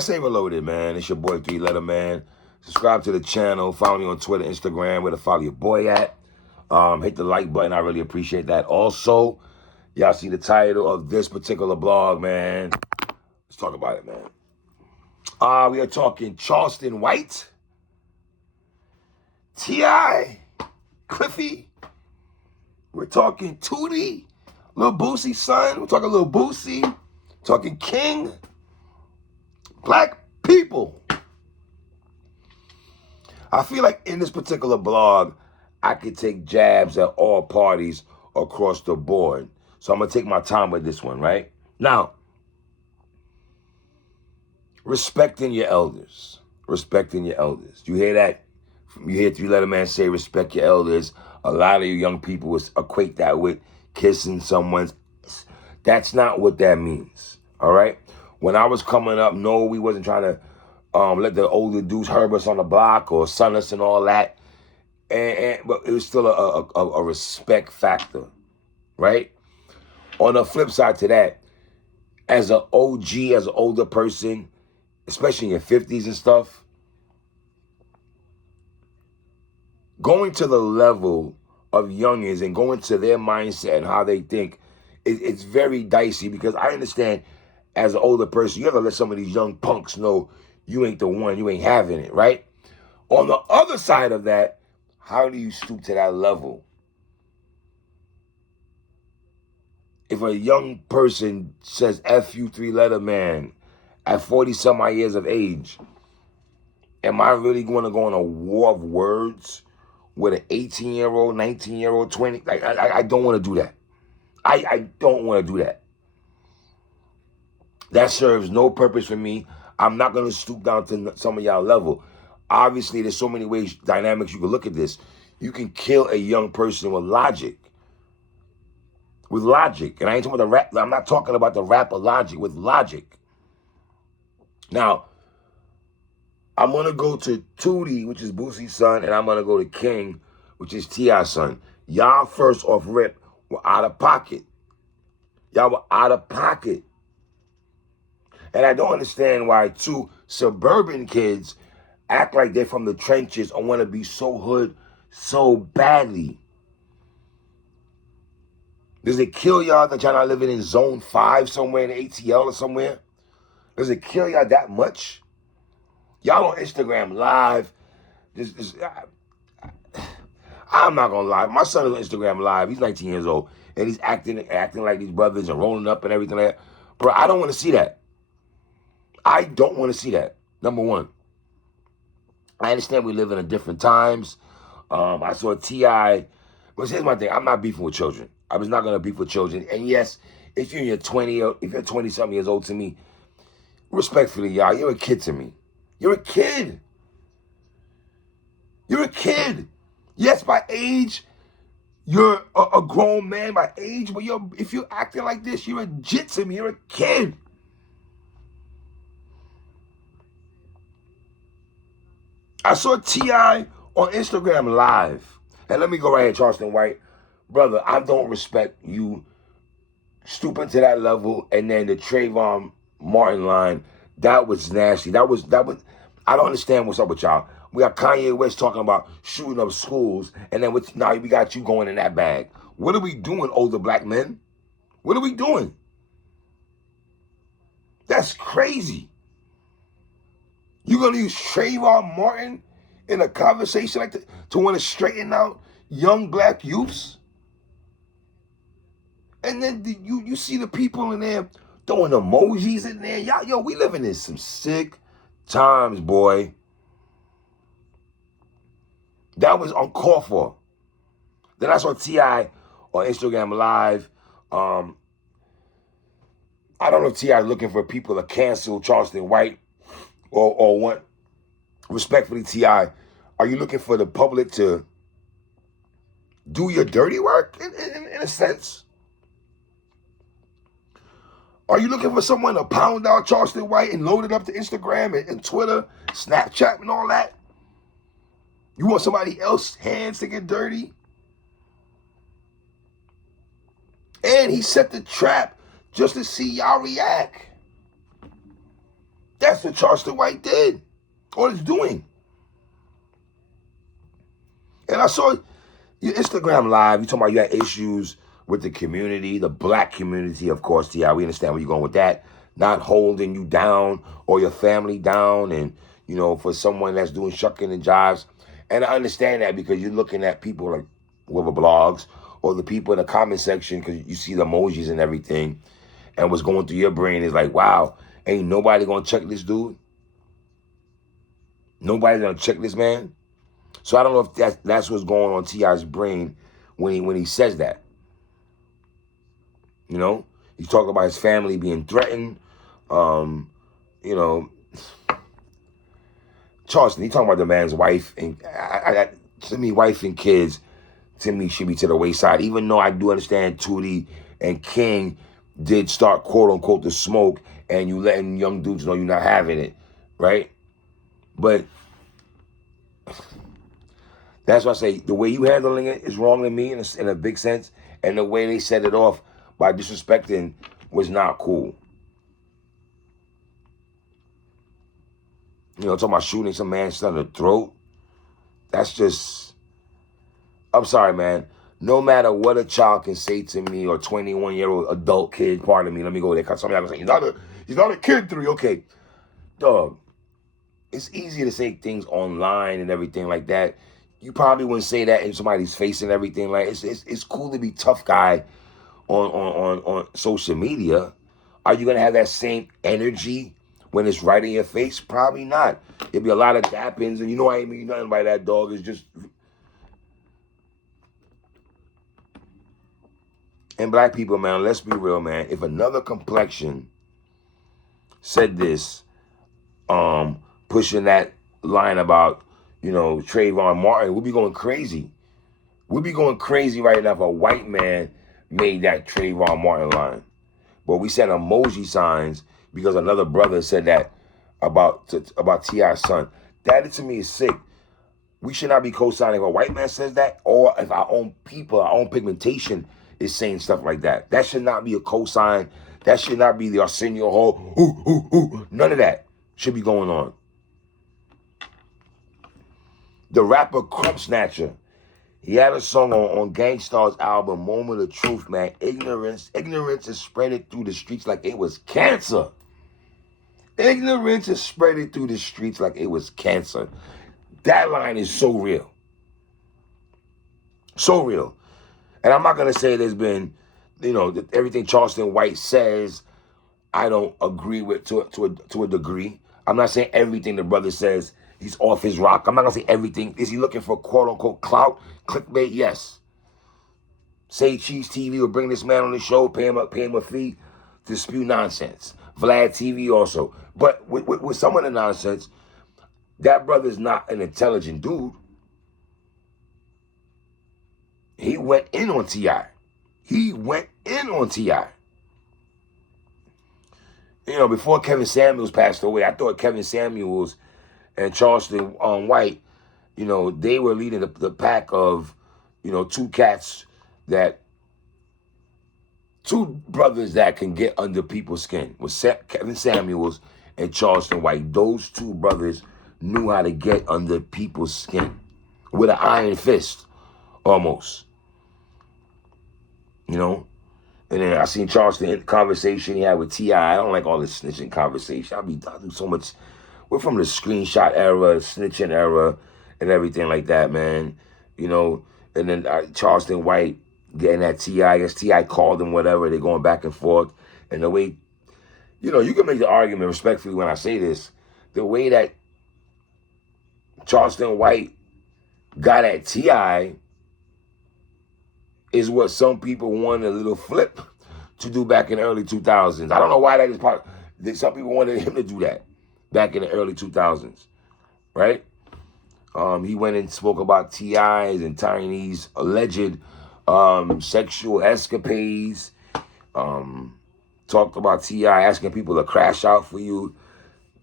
PSA Reloaded, man. It's your boy 3-Letter Man. Subscribe to the channel. Follow me on Twitter, Instagram, where to follow your boy at. Hit the like button. I really appreciate that. Also, y'all see the title of this particular blog, man. Let's talk about it, man. We are talking Charleston White, T.I., Cliffy. We're talking Tootie, Lil Boosie's son. We're talking Lil Boosie. Talking King. Black people. I feel like in this particular blog, I could take jabs at all parties across the board. So I'm going to take my time with this one, right? Now, respecting your elders. Respecting your elders. You hear that? You hear 3-Letter Man say respect your elders. A lot of you young people equate that with kissing someone's. That's not what that means, all right? When I was coming up, no, we wasn't trying to let the older dudes herb us on the block or son us and all that. But it was still a respect factor, right? On the flip side to that, as an OG, as an older person, especially in your 50s and stuff, going to the level of youngins and going to their mindset and how they think, it's very dicey because I understand as an older person, you have to let some of these young punks know you ain't the one, you ain't having it, right? On the other side of that, how do you stoop to that level? If a young person says, F you 3-Letter Man, at 40-some odd years of age, am I really going to go on a war of words with an 18-year-old, 19-year-old, 20? Like, I don't want to do that. I don't want to do that. That serves no purpose for me. I'm not going to stoop down to some of y'all level. Obviously, there's so many ways, dynamics you can look at this. You can kill a young person with logic. With logic. And I ain't talking about the rap. I'm not talking about the rap of logic. With logic. Now, I'm going to go to Tootie, which is Boosie's son, and I'm going to go to King, which is T.I.'s son. Y'all first off rip were out of pocket. Y'all were out of pocket. And I don't understand why two suburban kids act like they're from the trenches and want to be so hood so badly. Does it kill y'all that y'all not living in zone 5 somewhere in the ATL or somewhere? Does it kill y'all that much? Y'all on Instagram Live. I'm not going to lie. My son is on Instagram Live. He's 19 years old. And he's acting like these brothers and rolling up and everything like that. Bro, I don't want to see that. I don't want to see that. Number one. I understand we live in different times. I saw T.I. But here's my thing. I'm not beefing with children. I was not going to beef with children. And yes, if you're in your 20-something years old to me, respectfully, y'all, you're a kid to me. You're a kid. You're a kid. Yes, by age, you're a grown man by age, but if you're acting like this, you're a jit to me. You're a kid. I saw T.I. on Instagram Live. And let me go right here, Charleston White. Brother, I don't respect you stooping to that level. And then the Trayvon Martin line, that was nasty. That was. I don't understand what's up with y'all. We got Kanye West talking about shooting up schools. And then now we got you going in that bag. What are we doing, older black men? What are we doing? That's crazy. You're going to use Trayvon Martin in a conversation like that to want to straighten out young black youths? And then you see the people in there throwing emojis in there. Yo, we living in some sick times, boy. That was uncalled for. Then I saw T.I. on Instagram Live. I don't know if T.I. is looking for people to cancel Charleston White or what. Respectfully, T.I., are you looking for the public to do your dirty work in a sense? Are you looking for someone to pound out Charleston White and load it up to Instagram and Twitter, Snapchat and all that? You want somebody else's hands to get dirty? And he set the trap just to see y'all react. That's what Charleston White did, or is doing. And I saw your Instagram live. You talking about you had issues with the community, the black community, of course, T.I. We understand where you're going with that. Not holding you down or your family down, and, you know, for someone that's doing shucking and jives. And I understand that because you're looking at people like whoever blogs or the people in the comment section because you see the emojis and everything. And what's going through your brain is like, wow, ain't nobody going to check this dude? Nobody's going to check this man? So I don't know if that's what's going on T.I.'s brain when he says that. You know, he's talking about his family being threatened. You know, Charleston, he talking about the man's wife. And to me, wife and kids, to me, should be to the wayside. Even though I do understand Tootie and King did start, quote unquote, the smoke, and you letting young dudes know you're not having it, right? But that's why I say the way you handling it is wrong to me in a big sense, and the way they set it off by disrespecting was not cool. You know, talking about shooting some man's son in the throat. That's just, I'm sorry, man. No matter what a child can say to me, or 21-year-old adult kid, pardon me, let me go there, because some of y'all gonna say, he's not a kid, 3, okay. Dog, it's easy to say things online and everything like that. You probably wouldn't say that in somebody's face and everything. Like, it's cool to be tough guy on social media. Are you gonna have that same energy when it's right in your face? Probably not. There'll be a lot of dappings, and you know I ain't mean nothing by that, dog. It's just, and black people, man, let's be real, man. If another complexion said this, pushing that line about, you know, Trayvon Martin, we'll be going crazy. We'll be going crazy right now if a white man made that Trayvon Martin line. But we sent emoji signs because another brother said that about T.I.'s son. That to me is sick. We should not be co-signing if a white man says that, or if our own people, our own pigmentation is saying stuff like that. That should not be a co-sign. That should not be the Arsenio Hall. None of that should be going on. The rapper Crump Snatcher, he had a song on Gangstar's album, Moment of Truth, man. Ignorance is spreading through the streets like it was cancer. Ignorance is spreading through the streets like it was cancer. That line is so real. So real. And I'm not going to say there's been, you know, everything Charleston White says, I don't agree with to a degree. I'm not saying everything the brother says he's off his rock. I'm not going to say everything. Is he looking for quote-unquote clout, clickbait? Yes. Say Cheese TV will bring this man on the show, pay him a fee to spew nonsense. Vlad TV also. But with some of the nonsense, that brother's not an intelligent dude. He went in on T.I. He went in on T.I. You know, before Kevin Samuels passed away, I thought Kevin Samuels and Charleston White, you know, they were leading the pack of, you know, two brothers that can get under people's skin. Was Kevin Samuels and Charleston White. Those two brothers knew how to get under people's skin with an iron fist, almost. You know? And then I seen Charleston conversation he had with T.I. I don't like all this snitching conversation. I do so much. We're from the screenshot era, snitching era, and everything like that, man. You know, and then Charleston White getting at T.I. I guess T.I. called him, whatever. They're going back and forth. And the way, you know, you can make the argument respectfully when I say this. The way that Charleston White got at T.I. is what some people wanted a little flip to do back in the early 2000s. I don't know why that is part. Some people wanted him to do that back in the early 2000s, right? He went and spoke about T.I.'s and Tiny's alleged sexual escapades. Talked about T.I. asking people to crash out for you.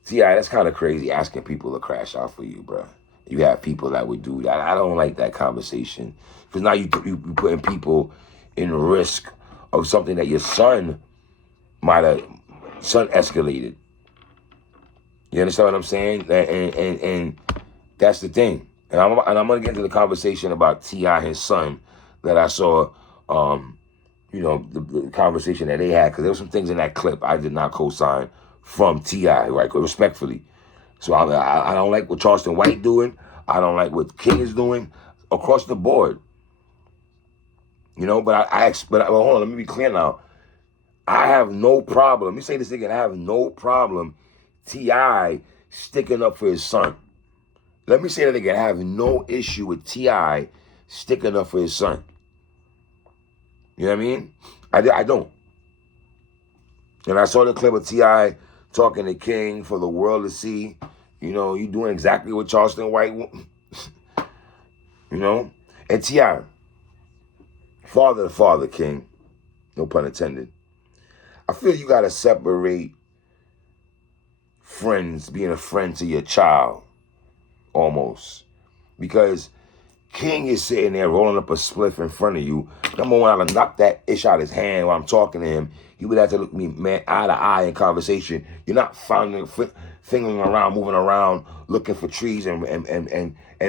T.I., that's kind of crazy, asking people to crash out for you, bro. You have people that would do that. I don't like that conversation. Because now you putting people in risk of something that your son escalated. You understand what I'm saying? And that's the thing. And I'm gonna get into the conversation about T.I. his son that I saw. You know, the conversation that they had, because there were some things in that clip I did not co-sign from T.I., right? Respectfully. So I don't like what Charleston White doing. I don't like what King is doing across the board. You know, but well, hold on, let me be clear now. I have no problem. Let me say this again. I have no problem T.I. sticking up for his son. Let me say that again. I have no issue with T.I. sticking up for his son. You know what I mean? I don't. And I saw the clip of T.I. talking to King for the world to see. You know, you doing exactly what Charleston White, you know? And T.I., father to father, King, no pun intended. I feel you got to separate friends, being a friend to your child, almost. Because King is sitting there rolling up a spliff in front of you. Number one, I'd knock that ish out of his hand while I'm talking to him. He would have to look me, man, eye to eye in conversation. You're not fingering around, moving around, looking for trees and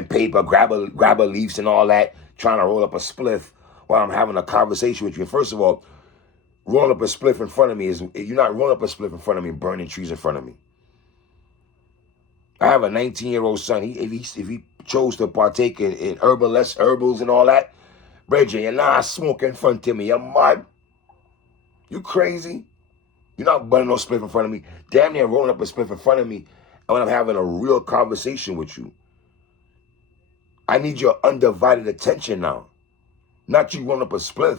paper, grab a leaves and all that, trying to roll up a spliff while I'm having a conversation with you. And first of all, rolling up a spliff in front of me you're not rolling up a spliff in front of me and burning trees in front of me. I have a 19-year-old son. If he chose to partake in herbals and all that, Bridget, you're not smoking in front of me. You're mad. You crazy? You're not burning no spliff in front of me. Damn near rolling up a spliff in front of me. And when I'm having a real conversation with you, I need your undivided attention now. Not you rolling up a spliff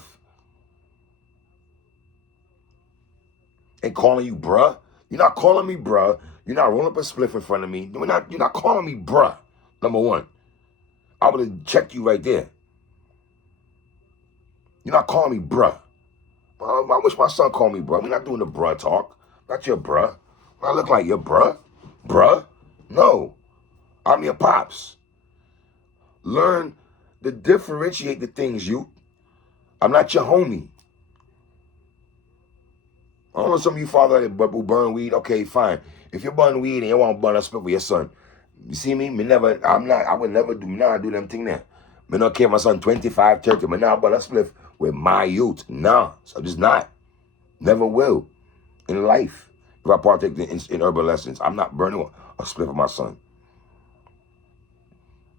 and calling you bruh. You're not calling me bruh. You're not rolling up a spliff in front of me. You're not calling me bruh. Number one. I would have checked you right there. You're not calling me bruh. I wish my son called me bruh. We're not doing the bruh talk. Not your bruh. I look like your bruh. Bruh? No. I'm your pops. Learn to differentiate the things, you. I'm not your homie. I don't know some of you fathers who burn weed. Okay, fine. If you burn weed and you want to burn a split with your son, you see me? I would never do them thing there. Me not care my son 25, 30. Me not burn a split with my youth. Nah. So just not. Never will. In life. If I partake in urban lessons, I'm not burning a split with my son.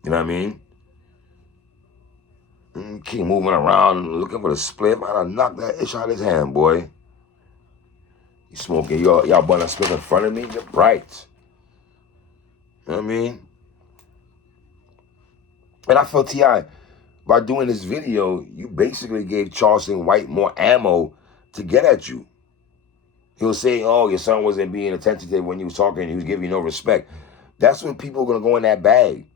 You know what I mean? Keep moving around looking for the split. I knock that ish out of his hand, boy. You smoking, y'all burn a split in front of me? You're right. You know what I mean? And I felt T.I., by doing this video, you basically gave Charleston White more ammo to get at you. He was saying, oh, your son wasn't being attentive when you was talking, he was giving you no respect. That's when people are going to go in that bag.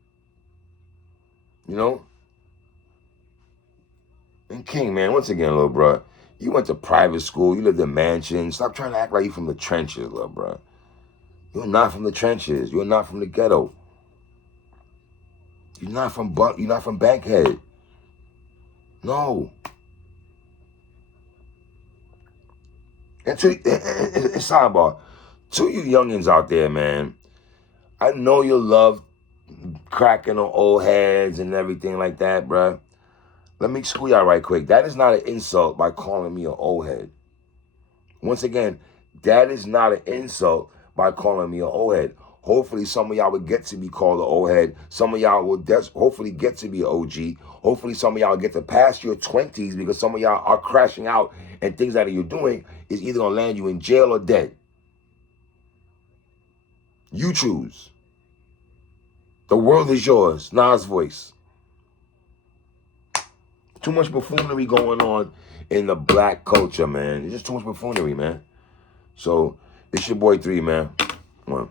You know? And King, man, once again, little bro, you went to private school, you lived in mansions. Stop trying to act like you from the trenches, little bro. You're not from the trenches. You're not from the ghetto. You're not from Bankhead. No. And sidebar, to you youngins out there, man, I know you love cracking on old heads and everything like that, bruh. Let me school y'all right quick. That is not an insult by calling me an old head. Once again, that is not an insult by calling me an old head. Hopefully some of y'all would get to be called an old head. Some of y'all will hopefully get to be an OG. Hopefully some of y'all get to pass your 20s, because some of y'all are crashing out and things that you're doing is either going to land you in jail or dead. You choose. The world is yours. Nas voice. Too much buffoonery going on in the black culture, man. It's just too much buffoonery, man. So, it's your boy 3, man. Come on.